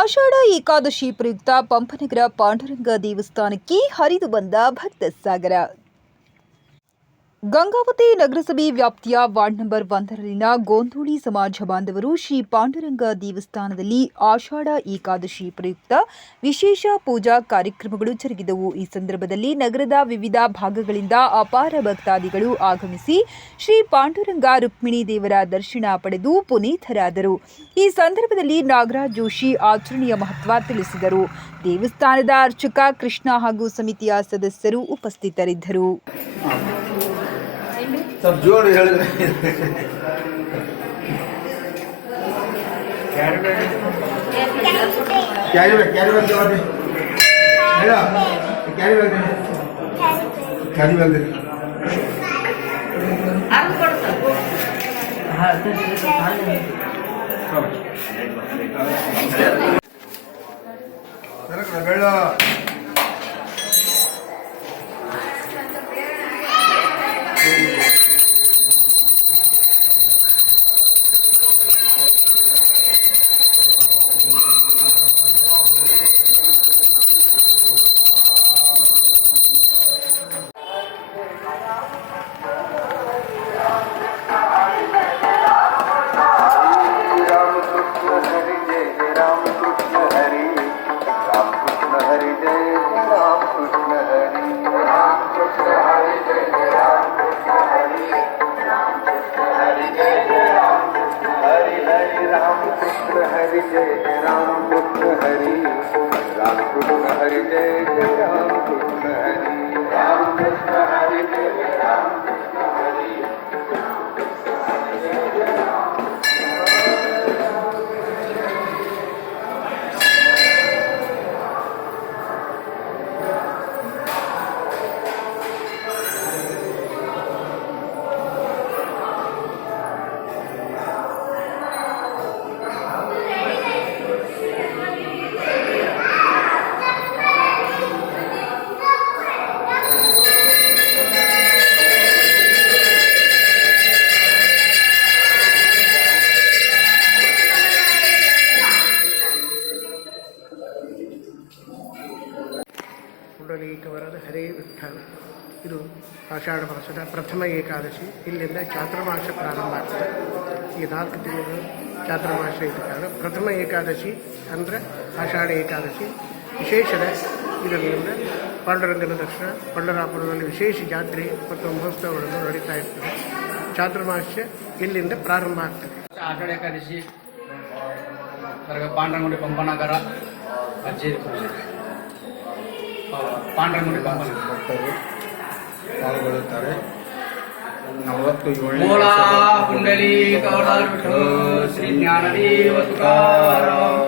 ಆಷಾಢ ಏಕಾದಶಿ ಪ್ರಯುಕ್ತ ಪಂಪನಗರ ಪಾಂಡುರಂಗ ದೇವಸ್ಥಾನಕ್ಕೆ ಹರಿದು ಬಂದ ಭಕ್ತ ಸಾಗರ. ಗಂಗಾವತಿ ನಗರಸಭೆ ವ್ಯಾಪ್ತಿಯ ವಾರ್ಡ್ ನಂಬರ್ 1ರಲ್ಲಿನ ಗೋಂದೋಳಿ ಸಮಾಜ ಬಾಂಧವರು ಶ್ರೀ ಪಾಂಡುರಂಗ ದೇವಸ್ಥಾನದಲ್ಲಿ ಆಷಾಢ ಏಕಾದಶಿ ಪ್ರಯುಕ್ತ ವಿಶೇಷ ಪೂಜಾ ಕಾರ್ಯಕ್ರಮಗಳು ಜರುಗಿದವು. ಈ ಸಂದರ್ಭದಲ್ಲಿ ನಗರದ ವಿವಿಧ ಭಾಗಗಳಿಂದ ಅಪಾರ ಭಕ್ತಾದಿಗಳು ಆಗಮಿಸಿ ಶ್ರೀ ಪಾಂಡುರಂಗ ರುಕ್ಮಿಣಿ ದೇವರ ದರ್ಶನ ಪಡೆದು ಪುನೀತರಾದರು. ಈ ಸಂದರ್ಭದಲ್ಲಿ ನಾಗರಾಜ್ ಜೋಶಿ ಆಚರಣೆಯ ಮಹತ್ವ ತಿಳಿಸಿದರು. ದೇವಸ್ಥಾನದ ಅರ್ಚಕ ಕೃಷ್ಣ ಹಾಗೂ ಸಮಿತಿಯ ಸದಸ್ಯರು ಉಪಸ್ಥಿತರಿದ್ದರು. सब जोर कैरी बैग बेड़ा हरि जय राम कृष्ण हरि राम कृष्ण हरि जय जय राम कृष्ण हरि राम कृष्ण हरि जय राम कृष्ण हरि ಪುಂಡರೀಕವರದ ಹರೇ ವಿಠ್ಠಲ. ಇದು ಆಷಾಢ ಮಾಸದ ಪ್ರಥಮ ಏಕಾದಶಿ. ಇಲ್ಲಿಂದ ಚಾತುರ್ಮಾಸ ಪ್ರಾರಂಭ ಆಗ್ತದೆ. ಈ 4 ತಿಂಗಳು ಚಾತುರ್ಮಾಸ ಇದ್ದ ಕಾರಣ ಪ್ರಥಮ ಏಕಾದಶಿ ಅಂದರೆ ಆಷಾಢ ಏಕಾದಶಿ ವಿಶೇಷದ. ಇದರಿಂದ ಪಾಂಡುರಂಗನ ದರ್ಶನ, ಪಂಡರಾಪುರದಲ್ಲಿ ವಿಶೇಷ ಜಾತ್ರೆ ಮತ್ತು ಮಹೋತ್ಸವಗಳನ್ನು ನಡೀತಾ ಇರ್ತದೆ. ಚಾತುರ್ಮಾಸ ಇಲ್ಲಿಂದ ಪ್ರಾರಂಭ ಆಗ್ತದೆ. ಆಷಾಢ ಏಕಾದಶಿ ಪಾಂಡುರಂಗುಡಿ ಪಂಪನಗರ ಅಜ್ಜಿ ಪಾಂಡುರಂಗುಡಿ ಭಕ್ತರು ಪಾಲ್ಗೊಳ್ಳುತ್ತಾರೆ. 47 ಮೂಲ ಪುಂಡಲೀಕ ಶ್ರೀ ಜ್ಞಾನದೇವ ತುಕಾರಾಮ